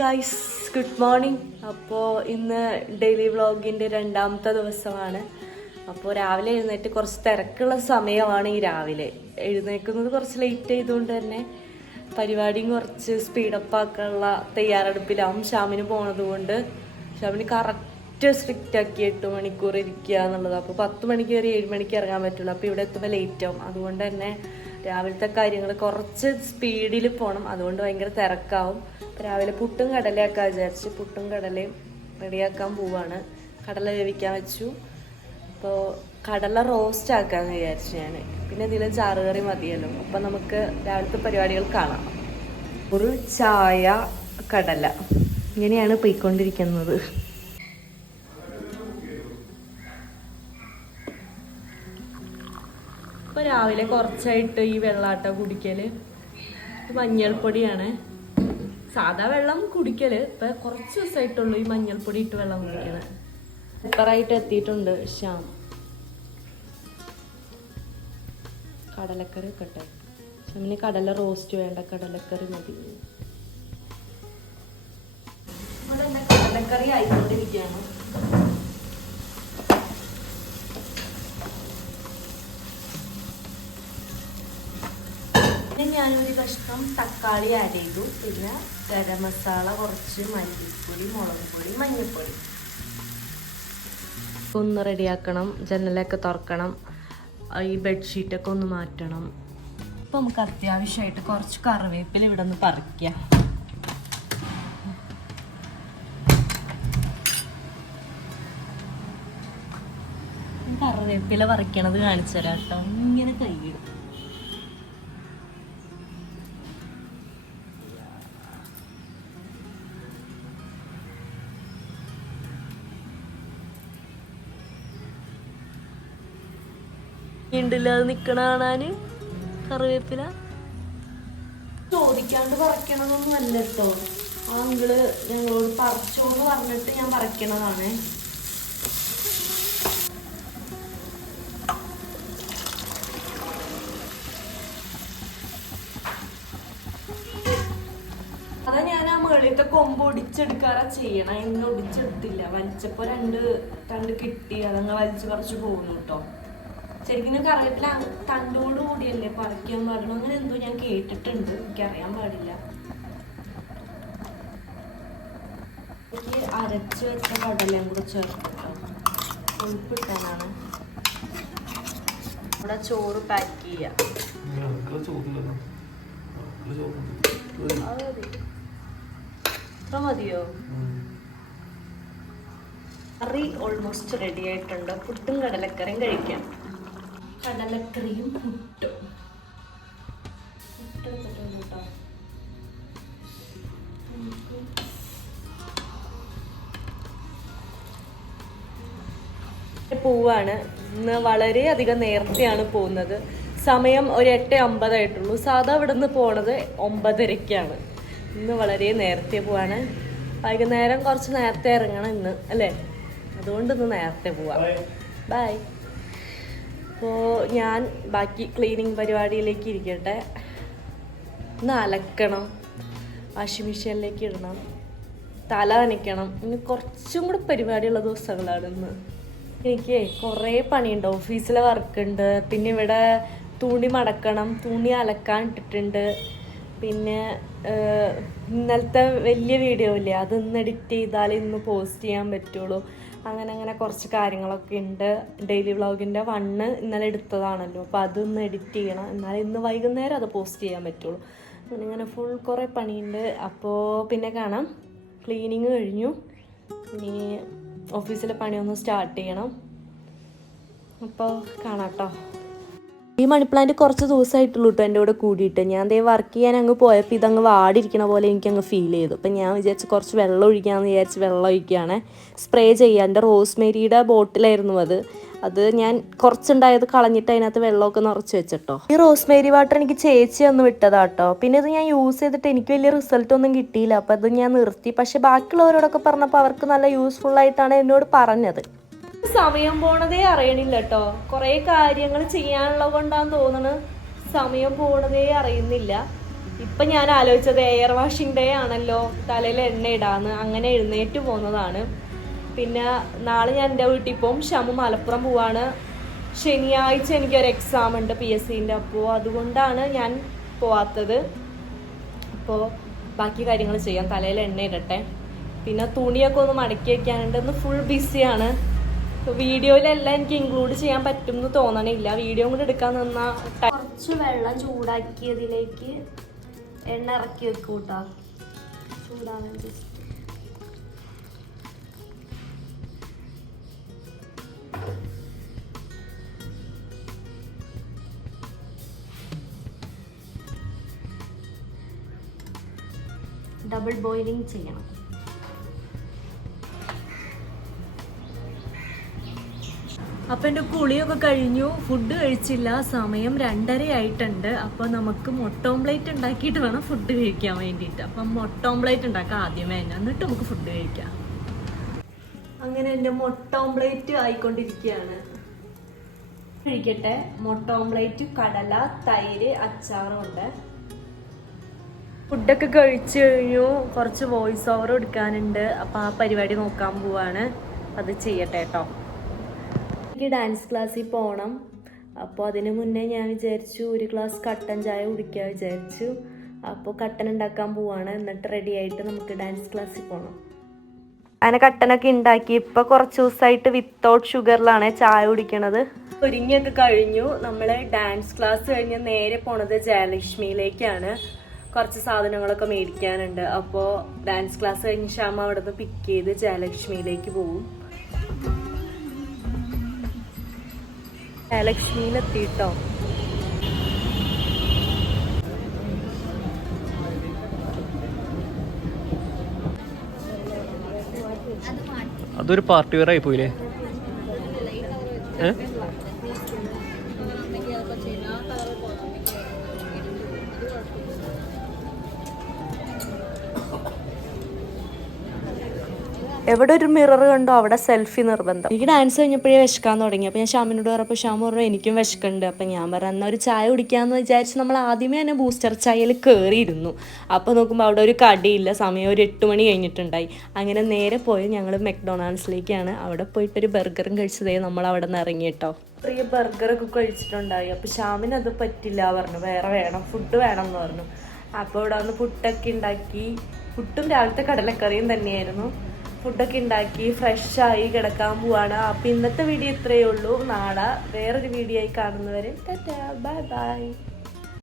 Guys good morning. അപ്പോൾ ഇന്ന് daily വ്ളോഗിൻ്റെ രണ്ടാമത്തെ ദിവസമാണ്. അപ്പോൾ രാവിലെ എഴുന്നേറ്റ് കുറച്ച് തിരക്കുള്ള സമയമാണ്. ഈ രാവിലെ എഴുന്നേൽക്കുന്നത് കുറച്ച് ലേറ്റ് ചെയ്തുകൊണ്ട് തന്നെ പരിപാടിയും കുറച്ച് സ്പീഡപ്പ് ആക്കാനുള്ള തയ്യാറെടുപ്പിലാവും. ഷാമിന് പോണത് കൊണ്ട് ഷാമിന് കറക്റ്റ് സ്ട്രിക്റ്റ് ആക്കി 8 മണിക്കൂർ ഇരിക്കുക എന്നുള്ളത്. അപ്പോൾ 10 മണിക്ക് കയറി 7 മണിക്ക് ഇറങ്ങാൻ പറ്റുള്ളൂ. അപ്പോൾ ഇവിടെ എത്തുമ്പോൾ ലേറ്റ് ആവും. അതുകൊണ്ട് തന്നെ രാവിലത്തെ കാര്യങ്ങൾ കുറച്ച് സ്പീഡിൽ പോകണം. അതുകൊണ്ട് ഭയങ്കര തിരക്കാവും. രാവിലെ പുട്ടും കടലയാക്കാൻ വിചാരിച്ച് പുട്ടും കടലയും റെഡിയാക്കാൻ പോവാണ്. കടല വേവിക്കാൻ വെച്ചു. അപ്പോൾ കടല റോസ്റ്റ് ആക്കാമെന്ന് വിചാരിച്ചു ഞാൻ. പിന്നെ ഇതിൽ ചാറുകറി മതിയല്ലോ. അപ്പം നമുക്ക് രാവിലത്തെ പരിപാടികൾ കാണാം. ഒരു ചായ കടല ഇങ്ങനെയാണ് പോയിക്കൊണ്ടിരിക്കുന്നത്. ഇപ്പോൾ രാവിലെ കുറച്ചായിട്ട് ഈ വെള്ളാട്ട കുടിക്കല്. മഞ്ഞൾപ്പൊടിയാണ്. സാധാ വെള്ളം കുടിക്കല്. ഇപ്പം കുറച്ച് ദിവസമായിട്ടുള്ളൂ ഈ മഞ്ഞൾപ്പൊടി ഇട്ട് വെള്ളം കുടിക്കണത്. സൂപ്പറായിട്ട് എത്തിയിട്ടുണ്ട് ശ്യാം. കടലക്കറി ഒക്കെ ഇട്ടെ. ശ്യാമിന് കടല റോസ്റ്റ് വേണ്ട, കടലക്കറി മതി. അവിടെ തന്നെ കടലക്കറി ആയിക്കൊണ്ടിരിക്കുകയാണ്. പിന്നെ ഞാനൊരു കഷ്ണം തക്കാളി ആഡ് ചെയ്തു. പിന്നെ ഗരം മസാല, കുറച്ച് മല്ലിപ്പൊടി, മുളക് പൊടി, മഞ്ഞൾപ്പൊടി. ഒന്ന് റെഡിയാക്കണം. ജനലൊക്കെ തുറക്കണം. ഈ ബെഡ്ഷീറ്റൊക്കെ ഒന്ന് മാറ്റണം. അപ്പോൾ നമുക്ക് അത്യാവശ്യമായിട്ട് കുറച്ച് കറിവേപ്പില ഇവിടെ നിന്ന് പറിക്കാം. കറിവേപ്പില പറിക്കണത് കാണിച്ചു തരാം കേട്ടോ. ഇങ്ങനെ കൈയിടും. ഉണ്ടല്ലോ അത് നിക്കണ കാണാന്. കറിവേപ്പില ചോദിക്കാണ്ട് പറിക്കണതൊന്നും അല്ല കേട്ടോ. ആ അങ്കിള് ഞങ്ങളോട് പറിച്ചോന്ന് പറഞ്ഞിട്ട് ഞാൻ പറിക്കണതാണ്. അതാ ഞാൻ ആ മുകളിലത്തെ കൊമ്പ് ഒടിച്ചെടുക്കാറാ ചെയ്യണം. ഇന്ന് ഒടിച്ചെടുത്തില്ല. വലിച്ചപ്പോ രണ്ട് കിട്ടി. അതങ്ങ് വലിച്ചു പറിച്ചു പോകുന്നു കേട്ടോ. ശരിക്കും കറിവേപ്പില തണ്ടോട് കൂടിയല്ലേ പറിക്കാൻ പാടുള്ളൂ. അങ്ങനെ എന്തോ ഞാൻ കേട്ടിട്ടുണ്ട്. എനിക്കറിയാൻ പാടില്ല. എനിക്ക് അരച്ച് വെച്ച കടലയും കൂടെ ചേർത്തിട്ടോ. കൊഴുപ്പിട്ടാനാണ്. ഇവിടെ ചോറ് പാക്ക് ചെയ്യാം. അത്ര മതിയോ? കറി ഓൾമോസ്റ്റ് റെഡി ആയിട്ടുണ്ട്. പുട്ടും കടലക്കറിയും കഴിക്കാം. കടലക്കറിയും പുട്ടും കേട്ടോ. പോവാണ്. ഇന്ന് വളരെയധികം നേരത്തെയാണ് പോകുന്നത്. സമയം ഒരു 8:50 ആയിട്ടുള്ളൂ. സാധാ ഇവിടെ നിന്ന് പോണത് 9:30-ക്കാണ്. ഇന്ന് വളരെ നേരത്തെ പോവാണ്. വൈകുന്നേരം കുറച്ച് നേരത്തെ ഇറങ്ങണം ഇന്ന് അല്ലേ. അതുകൊണ്ട് ഇന്ന് നേരത്തെ പോവാം. ബൈ. അപ്പോൾ ഞാൻ ബാക്കി ക്ലീനിങ് പരിപാടിയിലേക്ക് ഇരിക്കട്ടെ. ഇന്ന് അലക്കണം, വാഷിംഗ് മെഷീനിലേക്ക് ഇടണം, തല നനയ്ക്കണം. ഇനി കുറച്ചും കൂടെ പരിപാടിയുള്ള ദിവസങ്ങളാണ് ഇന്ന്. എനിക്ക് കുറേ പണിയുണ്ട്. ഓഫീസിലെ വർക്കുണ്ട്. പിന്നെ ഇവിടെ തുണി മടക്കണം, തുണി അലക്കാൻ ഇട്ടിട്ടുണ്ട്. പിന്നെ ഇന്നലത്തെ വലിയ വീഡിയോ ഇല്ലേ, അതൊന്ന് എഡിറ്റ് ചെയ്താലേ ഇന്ന് പോസ്റ്റ് ചെയ്യാൻ പറ്റുള്ളൂ. അങ്ങനെ കുറച്ച് കാര്യങ്ങളൊക്കെ ഉണ്ട്. ഡെയിലി വ്ളോഗിൻ്റെ 1 ഇന്നലെ എടുത്തതാണല്ലോ. അപ്പോൾ അതൊന്ന് എഡിറ്റ് ചെയ്യണം. എന്നാലും ഇന്ന് വൈകുന്നേരം അത് പോസ്റ്റ് ചെയ്യാൻ പറ്റുള്ളൂ. അങ്ങനെ ഫുൾ കുറേ പണിയുണ്ട്. അപ്പോൾ പിന്നെ കാണാം. ക്ലീനിങ് കഴിഞ്ഞു. ഇനി ഓഫീസിലെ പണിയൊന്ന് സ്റ്റാർട്ട് ചെയ്യണം. അപ്പോൾ കാണാം കേട്ടോ. ഈ മണി പ്ലാന്റ് കുറച്ച് ദിവസമായിട്ടുള്ളൂ കേട്ടോ എൻ്റെ കൂടെ കൂടിയിട്ട്. ഞാൻ വർക്ക് ചെയ്യാൻ അങ്ങ് പോയപ്പോൾ ഇതങ്ങ് വാടിയിരിക്കണ പോലെ എനിക്കങ്ങ് ഫീൽ ചെയ്തു. അപ്പം ഞാൻ വിചാരിച്ച് കുറച്ച് വെള്ളം ഒഴിക്കാമെന്ന് വിചാരിച്ച് വെള്ളം ഒഴിക്കുകയാണ്. സ്പ്രേ ചെയ്യാൻ. എൻ്റെ റോസ്മേരിയുടെ ബോട്ടിലായിരുന്നു അത് ഞാൻ കുറച്ചുണ്ടായത് കളഞ്ഞിട്ട് അതിനകത്ത് വെള്ളമൊക്കെ നിറച്ച് വെച്ചിട്ടോ. ഈ റോസ്മേരി വാട്ടർ എനിക്ക് ചേച്ചി ഒന്ന് വിട്ടതാട്ടോ. പിന്നെ ഇത് ഞാൻ യൂസ് ചെയ്തിട്ട് എനിക്ക് വലിയ റിസൾട്ട് ഒന്നും കിട്ടിയില്ല. അപ്പോൾ അത് ഞാൻ നിർത്തി. പക്ഷെ ബാക്കിയുള്ളവരോടൊക്കെ പറഞ്ഞപ്പോൾ അവർക്ക് നല്ല യൂസ്ഫുൾ ആയിട്ടാണ് എന്നോട് പറഞ്ഞത്. സമയം പോണതേ അറിയണില്ല കേട്ടോ. കുറേ കാര്യങ്ങൾ ചെയ്യാനുള്ളത് കൊണ്ടാന്ന് തോന്നുന്നു സമയം പോണതേ അറിയുന്നില്ല. ഇപ്പം ഞാൻ ആലോചിച്ചത് എയർ വാഷിംഗ് ഡേ ആണല്ലോ, തലയിൽ എണ്ണ ഇടാന്ന്, അങ്ങനെ എഴുന്നേറ്റ് പോകുന്നതാണ്. പിന്നെ നാളെ ഞാൻ എൻ്റെ വീട്ടിൽ പോകും. ഷമു മലപ്പുറം പോവാണ്. ശനിയാഴ്ച എനിക്കൊരു എക്സാം ഉണ്ട് PSCൻ്റെ, അപ്പോൾ അതുകൊണ്ടാണ് ഞാൻ പോവാത്തത്. അപ്പോൾ ബാക്കി കാര്യങ്ങൾ ചെയ്യാം. തലയിൽ എണ്ണ ഇടട്ടെ. പിന്നെ തുണിയൊക്കെ ഒന്ന് മടക്കി വയ്ക്കാനുണ്ട്. ഇന്ന് ഫുൾ ബിസിയാണ്. വീഡിയോയിലെല്ലാം എനിക്ക് ഇൻക്ലൂഡ് ചെയ്യാൻ പറ്റും എന്ന് തോന്നണില്ല. വീഡിയോ കൂടെ എടുക്കാൻ നിന്നാൽ കുറച്ച് വെള്ളം ചൂടാക്കിയതിലേക്ക് എണ്ണ ഇറക്കി വെക്കും കേട്ടോ. ചൂടാണ് ജസ്റ്റ്. ഡബിൾ ബോയിലിംഗ് ചെയ്യണം. അപ്പം എൻ്റെ കുളിയൊക്കെ കഴിഞ്ഞു. ഫുഡ് കഴിച്ചില്ല. സമയം 2:30 ആയിട്ടുണ്ട്. അപ്പോൾ നമുക്ക് മുട്ട ഓംപ്ലേറ്റ് ഉണ്ടാക്കിയിട്ട് വേണം ഫുഡ് കഴിക്കാൻ വേണ്ടിയിട്ട്. അപ്പം മുട്ട ഓംപ്ലേറ്റ് ഉണ്ടാക്കാം ആദ്യമേ തന്നെ, എന്നിട്ട് നമുക്ക് ഫുഡ് കഴിക്കാം. അങ്ങനെ എൻ്റെ മുട്ട ഓംപ്ലേറ്റ് ആയിക്കൊണ്ടിരിക്കുകയാണ്. കഴിക്കട്ടെ. മുട്ട ഓംപ്ലേറ്റ്, കടല, തൈര്, അച്ചാറും ഉണ്ട്. ഫുഡൊക്കെ കഴിച്ചു കഴിഞ്ഞു. കുറച്ച് വോയിസ് ഓവർ എടുക്കാനുണ്ട്. അപ്പോൾ ആ പരിപാടി നോക്കാൻ പോവാണ്. അത് ചെയ്യട്ടെ കേട്ടോ. എനിക്ക് ഡാൻസ് ക്ലാസ്സിൽ പോകണം. അപ്പോൾ അതിന് മുന്നേ ഞാൻ വിചാരിച്ചു ഒരു ഗ്ലാസ് കട്ടൻ ചായ കുടിക്കാൻ വിചാരിച്ചു. അപ്പോൾ കട്ടൻ ഉണ്ടാക്കാൻ പോവാണ്. എന്നിട്ട് റെഡി ആയിട്ട് നമുക്ക് ഡാൻസ് ക്ലാസ്സിൽ പോകണം. അങ്ങനെ കട്ടനൊക്കെ ഉണ്ടാക്കി. ഇപ്പോൾ കുറച്ച് ദിവസമായിട്ട് വിത്തൗട്ട് ഷുഗറിലാണ് ചായ കുടിക്കണത്. ഒരുങ്ങിയൊക്കെ കഴിഞ്ഞു. നമ്മൾ ഡാൻസ് ക്ലാസ് കഴിഞ്ഞ് നേരെ പോണത് ജയലക്ഷ്മിയിലേക്കാണ്. കുറച്ച് സാധനങ്ങളൊക്കെ മേടിക്കാനുണ്ട്. അപ്പോൾ ഡാൻസ് ക്ലാസ് കഴിഞ്ഞ് ഷാമ അവിടെ നിന്ന് പിക്ക് ചെയ്ത് ജയലക്ഷ്മിയിലേക്ക് പോകും. ജയലക്ഷ്മിയിലെത്തിട്ടോ. അതൊരു പാർട്ടി വെയർ ആയി പോയില്ലേ? എവിടെ ഒരു മിറർ കണ്ടോ അവിടെ സെൽഫി നിർബന്ധം. എനിക്ക് ഡാൻസ് കഴിഞ്ഞപ്പോഴേ വിശക്കാൻ തുടങ്ങി. അപ്പോൾ ഞാൻ ഷാമിനോട് പറഞ്ഞപ്പോൾ ഷാമ പറഞ്ഞു എനിക്കും വിശക്കുന്നുണ്ട്. അപ്പം ഞാൻ പറഞ്ഞു എന്നാൽ ഒരു ചായ കുടിക്കാമെന്ന് വിചാരിച്ച് നമ്മൾ ആദ്യമേ തന്നെ ബൂസ്റ്റർ ചായയിൽ കയറിയിരുന്നു. അപ്പോൾ നോക്കുമ്പോൾ അവിടെ ഒരു കടിയില്ല. സമയം ഒരു 8 മണി കഴിഞ്ഞിട്ടുണ്ടായി. അങ്ങനെ നേരെ പോയി ഞങ്ങൾ മെക്ഡൊണാൾഡ്സിലേക്കാണ്. അവിടെ പോയിട്ടൊരു ബർഗറും കഴിച്ചതേ നമ്മൾ അവിടെ നിന്ന് ഇറങ്ങി കേട്ടോ. ചെറിയ ബർഗറൊക്കെ കഴിച്ചിട്ടുണ്ടായി. അപ്പോൾ ഷാമിന് അത് പറ്റില്ല പറഞ്ഞു, വേറെ വേണം, ഫുഡ് വേണം എന്ന് പറഞ്ഞു. അപ്പോൾ ഇവിടെ വന്ന് പുട്ടൊക്കെ ഉണ്ടാക്കി. പുട്ടും രാവിലത്തെ കടലക്കറിയും തന്നെയായിരുന്നു. ഫുഡൊക്കെ ഉണ്ടാക്കി ഫ്രഷായി കിടക്കാൻ പോവാണ്. അപ്പം ഇന്നത്തെ വീഡിയോ ഇത്രയേ ഉള്ളൂ. നാളെ വേറൊരു വീഡിയോ ആയി കാണുന്നവരെ ടാറ്റാ, ബൈ ബൈ.